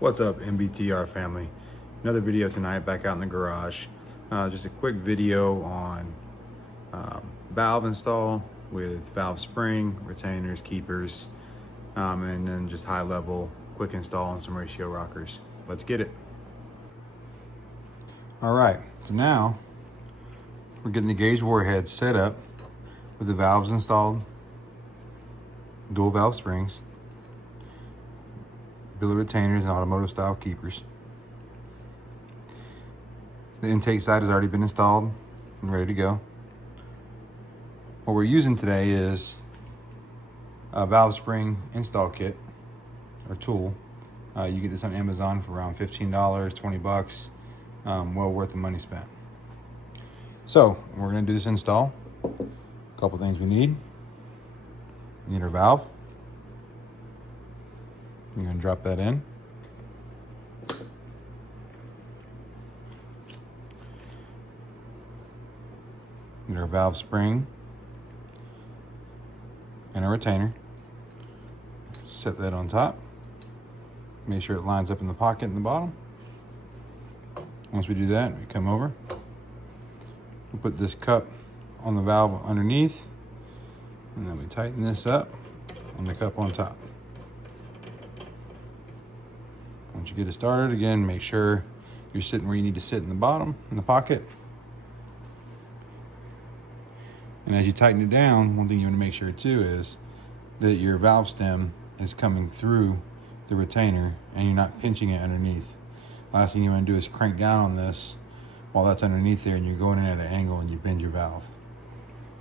What's up, MBTR family? Another video tonight back out in the garage. Just a quick video on valve install with valve spring, retainers, keepers, and then just high level quick install on some ratio rockers. Let's get it. All right, so now we're getting the Gage warhead set up with the valves installed, dual valve springs, billet retainers, and automotive style keepers. The intake side has already been installed and ready to go. What we're using today is a valve spring install kit or tool. You get this on Amazon for around $15, 20 bucks. Well worth the money spent. So we're gonna do this install. A couple things we need. We need our valve. I'm gonna drop that in. Need our valve spring and a retainer. Set that on top. Make sure it lines up in the pocket in the bottom. Once we do that, we come over. We put this cup on the valve underneath, and then we tighten this up on the cup on top. Once you get it started, again, make sure you're sitting where you need to sit in the bottom, in the pocket. And as you tighten it down, one thing you want to make sure too is that your valve stem is coming through the retainer and you're not pinching it underneath. Last thing you want to do is crank down on this while that's underneath there and you're going in at an angle and you bend your valve.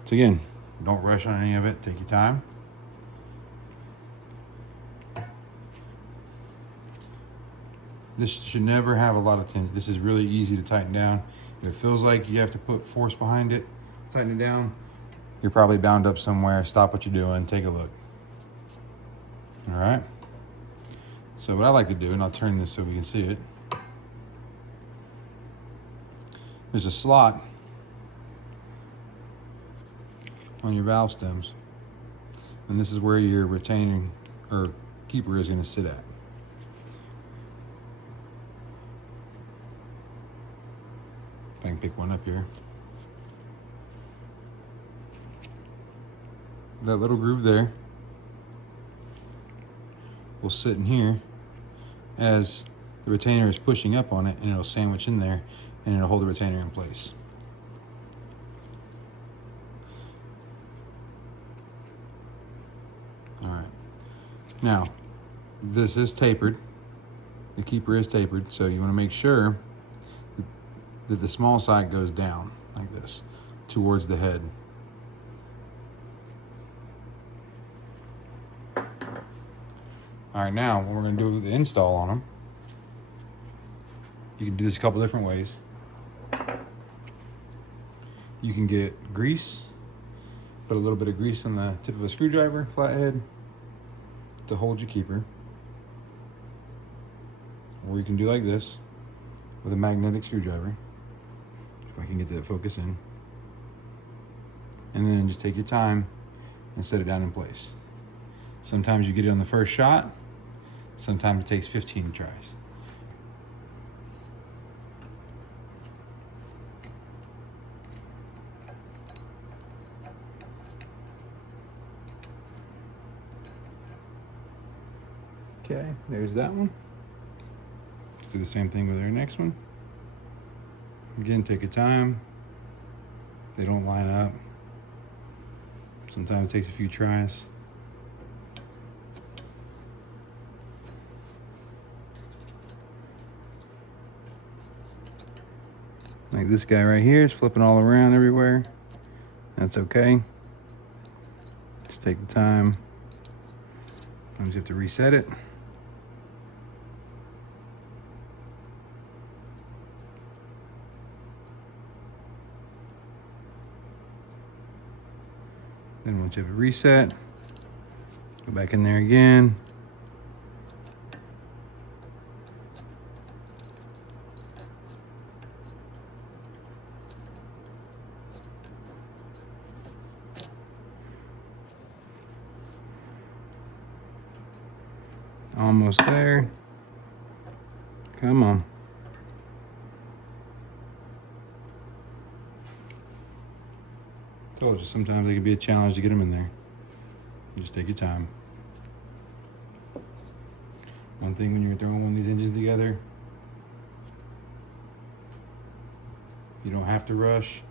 So again, don't rush on any of it, take your time. This should never have a lot of tension. This is really easy to tighten down. If it feels like you have to put force behind it, tighten it down, you're probably bound up somewhere. Stop what you're doing, take a look. All right. So what I like to do, and I'll turn this so we can see it. There's a slot on your valve stems, and this is where your retaining or keeper is going to sit at. If I can pick one up here. That little groove there will sit in here as the retainer is pushing up on it, and it'll sandwich in there and it'll hold the retainer in place. All right, now this is tapered, the keeper is tapered, so you want to make sure that the small side goes down like this towards the head. All right, now what we're gonna do with the install on them, you can do this a couple different ways. You can get grease, put a little bit of grease on the tip of a screwdriver, flathead, to hold your keeper. Or you can do like this with a magnetic screwdriver, if I can get that focus in. And then just take your time and set it down in place. Sometimes you get it on the first shot, sometimes it takes 15 tries. Okay, there's that one. Let's do the same thing with our next one. Again, take your time. They don't line up. Sometimes it takes a few tries. Like this guy right here is flipping all around everywhere. That's okay. Just take the time. Sometimes you have to reset it. Then once you have it reset, go back in there again. Almost there. Come on. Told you, sometimes it can be a challenge to get them in there. You just take your time. One thing when you're throwing one of these engines together, you don't have to rush.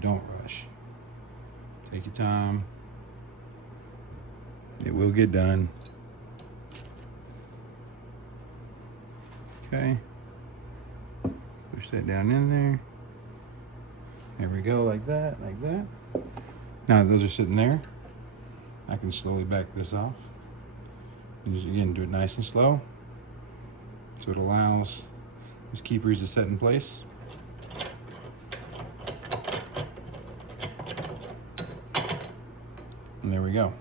Don't rush. Take your time. It will get done. Okay. Push that down in there. There we go, like that, like that. Now that those are sitting there, I can slowly back this off. And just, again, do it nice and slow. So it allows these keepers to set in place. And there we go.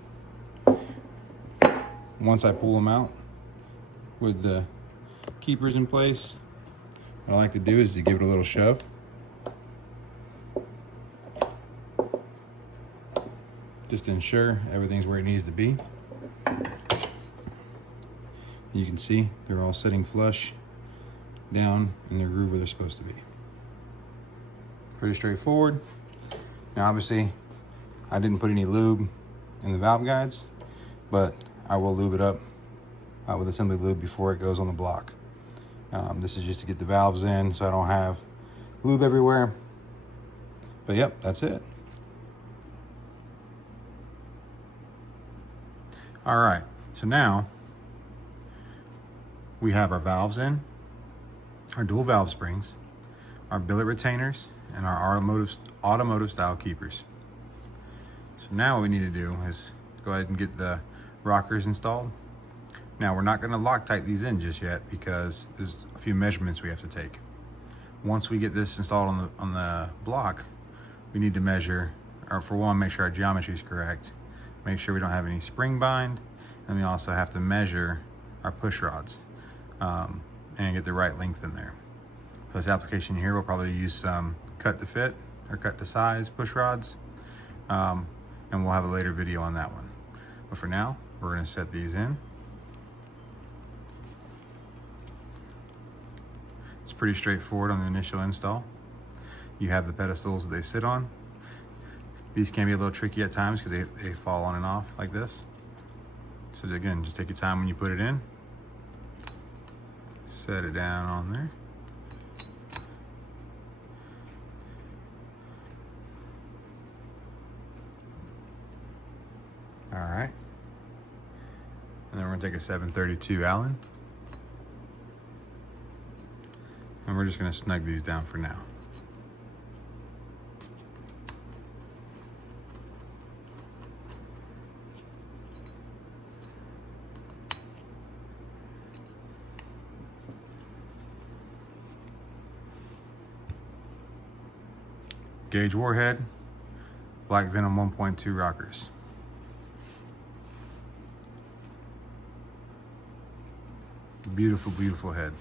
Once I pull them out with the keepers in place, what I like to do is to give it a little shove. Just to ensure everything's where it needs to be. You can see they're all sitting flush down in their groove where they're supposed to be. Pretty straightforward. Now obviously I didn't put any lube in the valve guides, but I will lube it up with assembly lube before it goes on the block. This is just to get the valves in so I don't have lube everywhere. But yep, that's it. All right, so now we have our valves in, our dual valve springs, our billet retainers, and our automotive style keepers. So now what we need to do is go ahead and get the rockers installed. Now we're not going to Loctite these in just yet because there's a few measurements we have to take. Once we get this installed on the block, we need to measure, or for one, make sure our geometry is correct. Make sure we don't have any spring bind, and we also have to measure our push rods and get the right length in there. For this application here, we'll probably use some cut to fit or cut to size push rods, and we'll have a later video on that one. But for now, we're going to set these in. It's pretty straightforward on the initial install. You have the pedestals that they sit on. These can be a little tricky at times because they fall on and off like this. So again, just take your time when you put it in. Set it down on there. All right. And then we're gonna take a 732 Allen. And we're just gonna snug these down for now. Gage warhead, Black Venom 1.2 rockers. Beautiful, beautiful head.